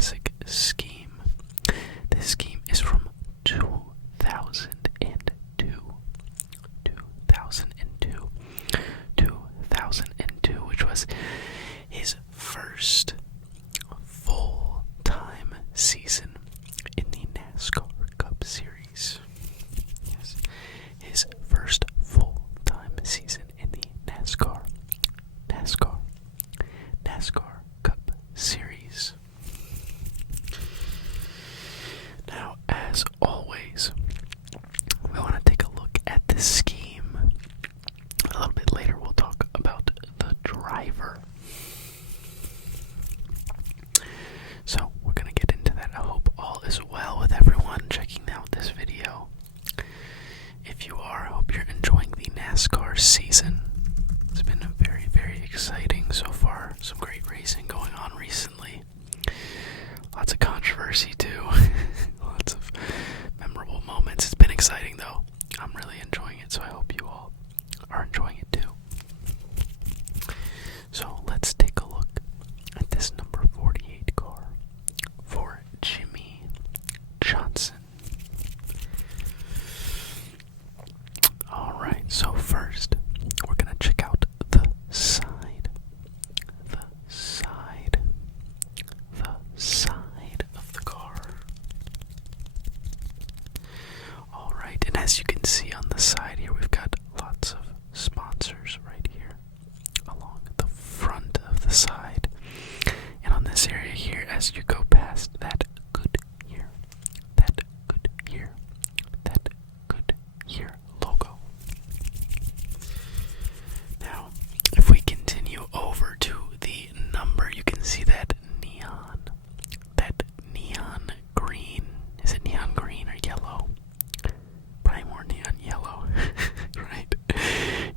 classic scheme. This scheme is from 2002, which was his first full-time season in the NASCAR Cup Series. Yes, his first full-time season in the NASCAR Cup Series. Now, as always, we want to take a look at this scheme. A little bit later, we'll talk about the driver. So, we're going to get into that. I hope all is well with everyone checking out this video. If you are, I hope you're enjoying the NASCAR season. It's been very, very exciting so far. Some great racing going on recently. Lots of controversy too. Lots of memorable moments. It's been exciting though. I'm really enjoying it, so I hope you all are enjoying it too. So let's take a look at this number 48 car for Jimmie Johnson. Alright, so first we're gonna check out the side of the car. Alright, and as you can see on the side here, we've got lots of sponsors right here along the front of the side. And on this area here, as you go past that Goodyear logo. Now, if we continue over to the number, you can see that neon green. Is it neon green or yellow? Probably more neon yellow, right?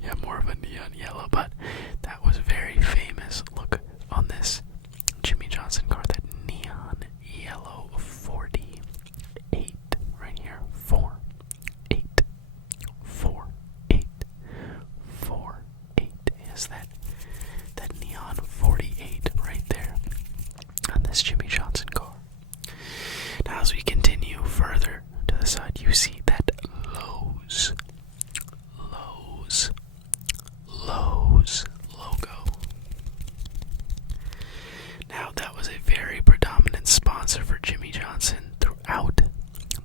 Yeah, more of a neon yellow, but that was very famous. Look on this Jimmie Johnson car, that neon yellow 48 right here. 48 is that neon 48 right there on this Jimmie Johnson car. Now, as we continue further to the side, you see that Lowe's logo. Now, that was a very predominant sponsor for Jimmie Johnson throughout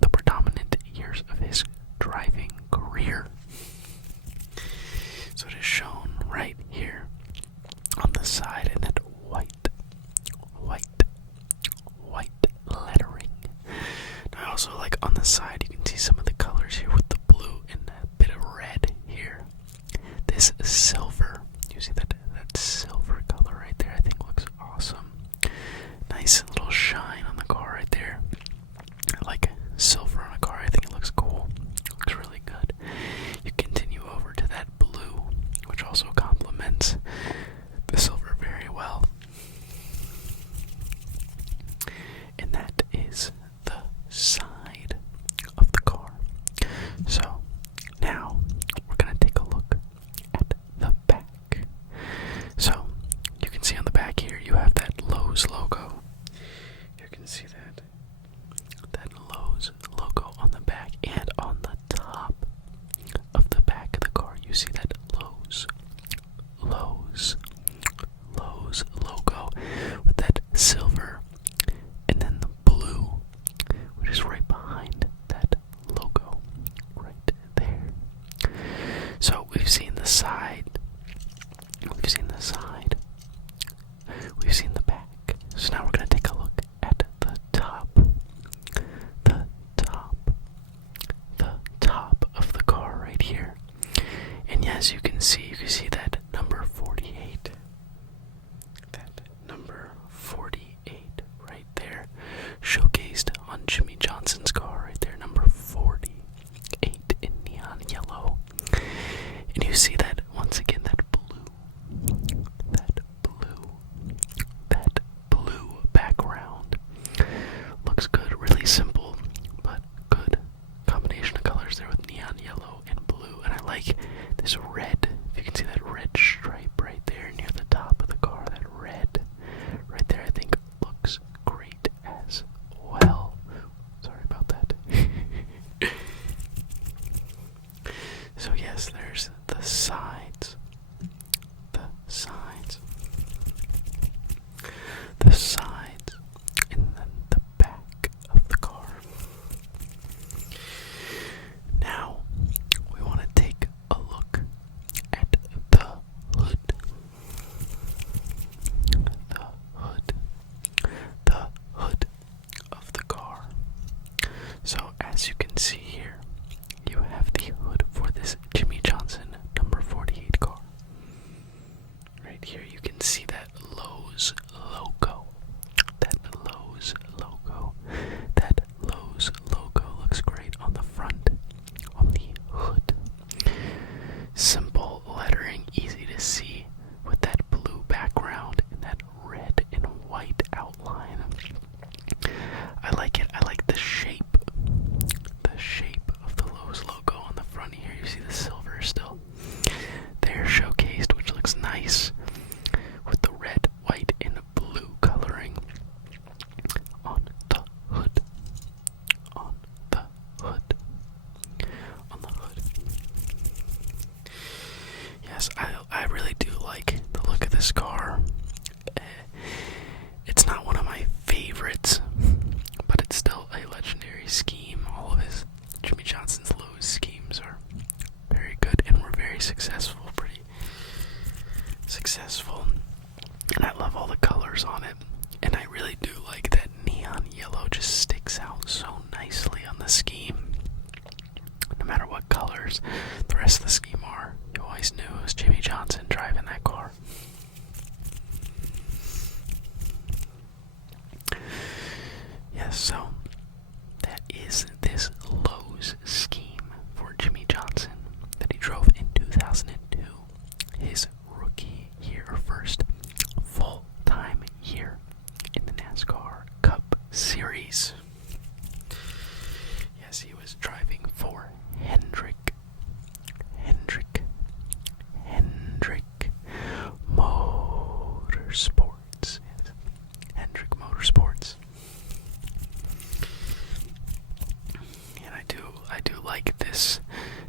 the predominant years of his driving career. So it is shown right here on the side in that white lettering. Now, I also like on the side, you can see some of the colors here with the blue and a bit of red here. This silver, you see that silver color right there, I think looks awesome. Nice little shine on the car right there. I like silver on a car, I think it looks cool. Looks really good. You continue over to that blue, which also complements the silver very well. And that is the side of the car. So now we're going to take a look at the back. So you can see on the back here you have that Lowe's logo. You can see that Lowe's logo on the back, and on the top of the back of the car you see that Lowe's logo with that silver and then the blue, which is right behind that logo right there. So we've seen the side, we've seen the back. So now we're going to take a look at the top of the car right here. And as so that is this Lowe's scheme for Jimmie Johnson that he drove in 2002, his rookie year, or first full-time year in the NASCAR Cup Series. Yes, he was driving for Hendrick Motorsports. Yes. Hendrick Motorsports. And I do like this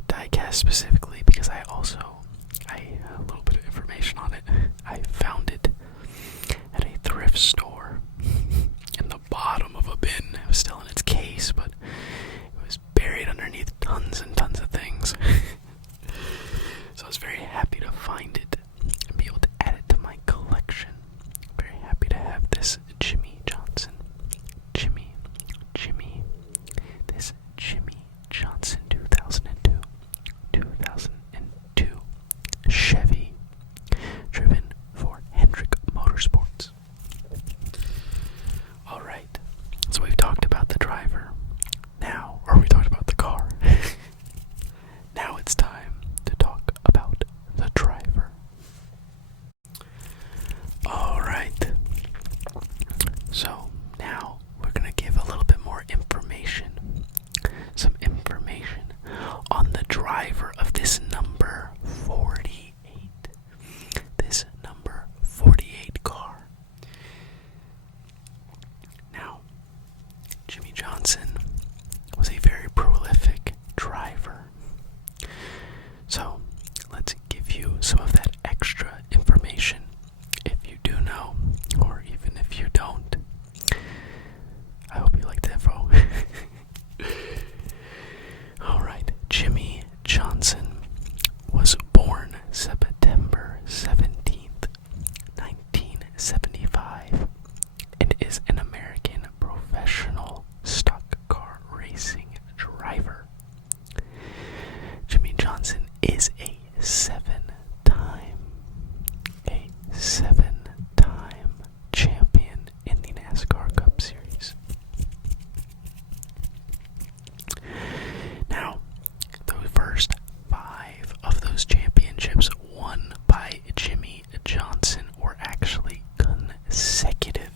diecast specifically because I a little bit of information on it. I found it at a thrift store in the bottom of a bin. It was still in its case, but it was buried underneath tons and tons of things. So I was very happy to find it and be able to add it to my collection. Very happy to have this Jimmie Johnson. This Jimmie Johnson 2002 Chevy, driven for Hendrick Motorsports. Alright, so we've talked about the driver. We talked about the car. Now it's time to talk about the driver. Alright, so now we're going to give a little bit more information. Some information on the driver of this number 48. This number 48 car. Now, Jimmie Johnson was a very prolific driver. So, let's give you some of that extra information, if you do know, or even if you don't. I hope you like the info. Alright, Jimmie Johnson was born September 17th, 1975, and is an American professional stock car racing driver. Jimmie Johnson is a seven-time champion in the NASCAR Cup Series. Now, the first 5 of those championships won by Jimmie Johnson were actually consecutive,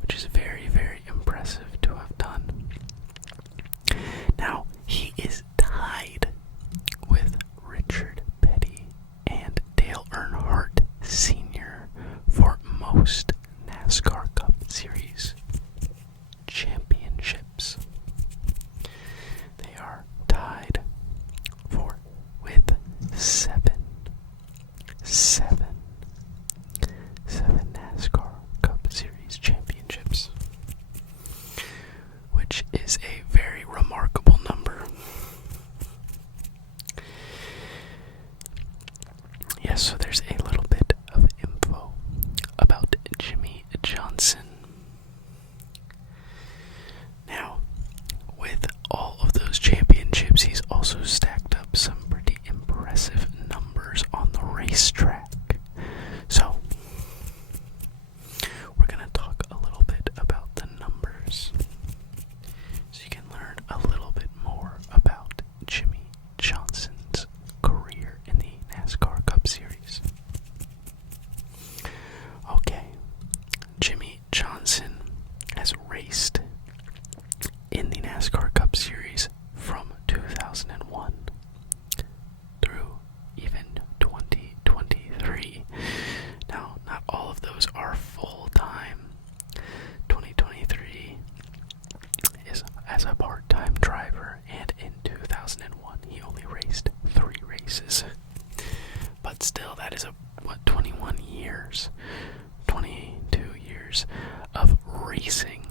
which is very, very impressive to have done. Now, he is tied with Richard Petty and Dale Earnhardt Sr. for most NASCAR Cup Series championships. They are tied with seven NASCAR Cup Series championships, which is a very remarkable number. Yes, so there's a little bit of info about Jimmie Johnson. Now, with all of those championships, he's also stacked up some pretty impressive numbers on the racetrack. So, we're going to talk a little bit about the numbers, so you can learn a little bit more about Jimmie Johnson's career in the NASCAR Cup Series. Okay, Jimmie Johnson has raced in the NASCAR Cup Series from 2001 through even 2023. Now, not all of those are full-time. 2023 is as a part-time driver, and in 2001 he only raced 3 races. But still, that is 22 years of racing,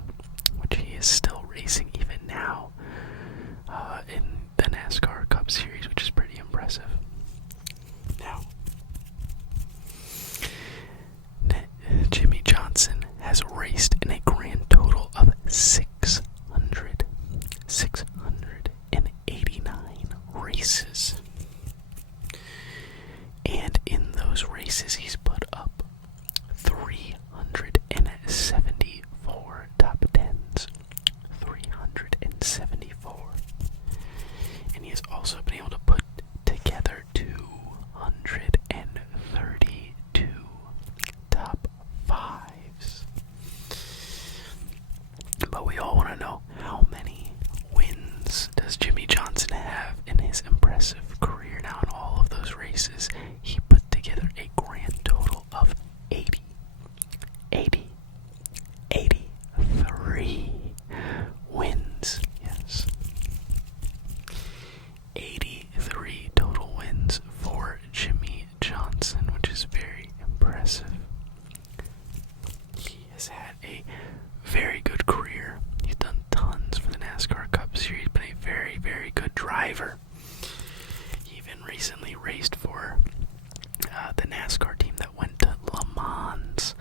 which he is still racing even now in the NASCAR Cup Series, which is pretty impressive. Now, Jimmie Johnson has raced in a grand total of 689 races. And in those races, he's put up 374 But we all want to know, how many wins does Jimmie Johnson have in his impressive career? Now, in all of those races, he put together a grand total of 83 wins. Yes. 83 total wins for Jimmie Johnson, which is very impressive. He has had a very good career. He's done tons for the NASCAR Cup Series, been a very, very good driver. He even recently raced for the NASCAR team that went to Le Mans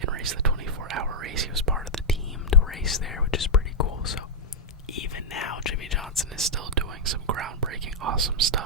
and raced the 24-hour race. He was part of the team to race there, which is pretty cool. So even now, Jimmie Johnson is still doing some groundbreaking, awesome stuff.